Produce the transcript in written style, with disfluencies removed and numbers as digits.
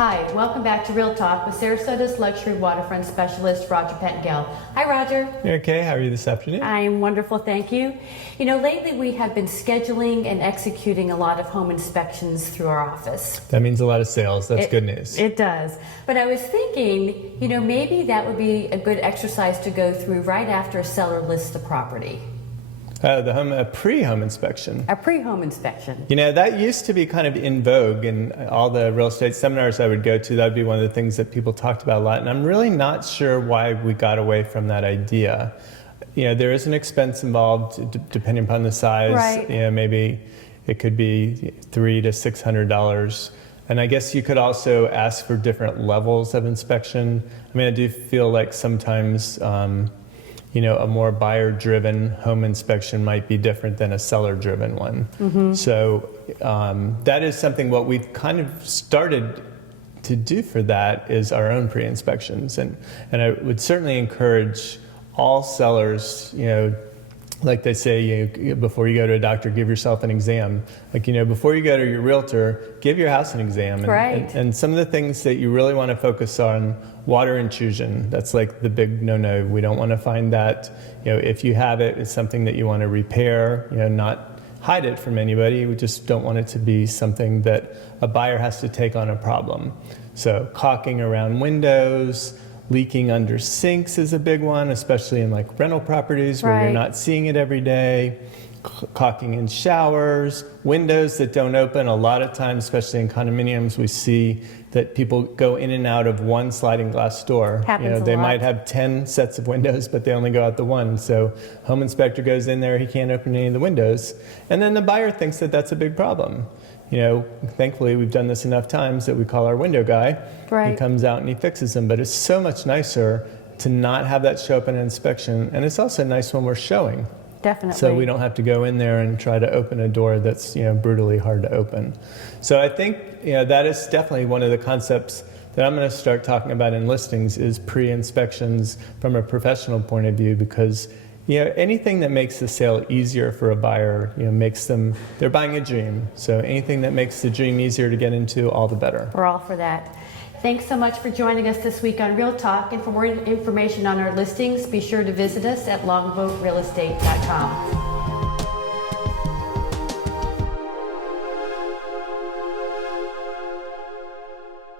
Hi, welcome back to Real Talk with Sarasota's luxury waterfront specialist, Roger Pettingell. Hi, Roger. You okay? How are you this afternoon? I am wonderful, thank you. You know, lately we have been scheduling and executing a lot of home inspections through our office. That means a lot of sales. That's good news. It does. But I was thinking, you know, maybe that would be a good exercise to go through right after a seller lists the property. A pre-home inspection. A pre-home inspection. You know, that used to be kind of in vogue in all the real estate seminars I would go to. That would be one of the things that people talked about a lot. And I'm really not sure why we got away from that idea. You know, there is an expense involved depending upon the size. Right. You know, maybe it could be $300 to $600. And I guess you could also ask for different levels of inspection. I mean, I do feel like sometimes you know, a more buyer-driven home inspection might be different than a seller-driven one. Mm-hmm. So that is something what we've kind of started to do for that is our own pre-inspections. And I would certainly encourage all sellers, you know, like they say, before you go to a doctor, give yourself an exam. Like, you know, before you go to your realtor, give your house an exam. Right. And some of the things that you really want to focus on, water intrusion, that's like the big no-no. We don't want to find that. You know, if you have it, it's something that you want to repair, you know, not hide it from anybody. We just don't want it to be something that a buyer has to take on a problem. So caulking around windows, leaking under sinks is a big one, especially in like rental properties where you're not seeing it every day. Caulking in showers, windows that don't open. A lot of times, especially in condominiums, we see that people go in and out of one sliding glass door. Happens they a lot. might have 10 sets of windows, but they only go out the one. So home inspector goes in there, he can't open any of the windows. And then the buyer thinks that that's a big problem. You know, thankfully we've done this enough times that we call our window guy. Right. He comes out and he fixes them. But it's so much nicer to not have that show up in an inspection. And it's also nice when we're showing. Definitely. So we don't have to go in there and try to open a door that's, you know, brutally hard to open. So I think, you know, that is definitely one of the concepts that I'm going to start talking about in listings is pre-inspections from a professional point of view, because, you know, anything that makes the sale easier for a buyer, you know, makes them, they're buying a dream. So anything that makes the dream easier to get into, all the better. We're all for that. Thanks so much for joining us this week on Real Talk. And for more information on our listings, be sure to visit us at longboatrealestate.com.